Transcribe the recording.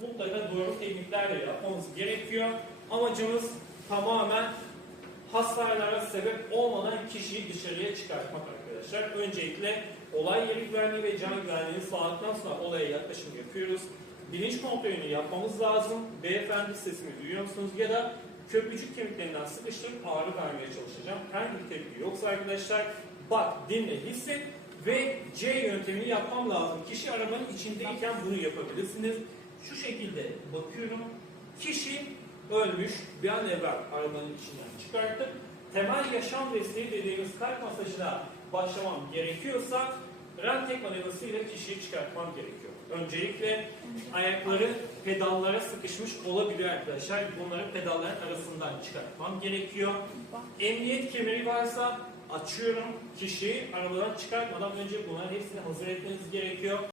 mutlaka doğru tekniklerle yapmamız gerekiyor. Amacımız tamamen hasarlara sebep olmadan kişiyi dışarıya çıkartmak arkadaşlar. Öncelikle olay yeri güvenliği ve can güvenliğini sağladıktan sonra olaya yaklaşım yapıyoruz. Bilinç kontrolünü yapmamız lazım. Beyefendi sesimi duyuyor musunuz? Ya da köprücük kemiklerinden sıkıştırıp ağrı vermeye çalışacağım. Herhangi bir tepki yoksa arkadaşlar bak, dinle, hisset ve C yöntemini yapmam lazım. Kişi arabanın içindeyken bunu yapabilirsiniz. Şu şekilde bakıyorum. Kişi ölmüş. Bir an evvel arabanın içinden çıkartıp temel yaşam desteği dediğimiz kalp masajına başlamam gerekiyorsa Rentek manevrasıyla kişiyi çıkartmam gerekiyor. Öncelikle ayakları pedallara sıkışmış olabilir arkadaşlar. Bunları pedalların arasından çıkartmam gerekiyor. Emniyet kemeri varsa açıyorum. Kişiyi arabadan çıkartmadan önce bunların hepsini hazır etmeniz gerekiyor.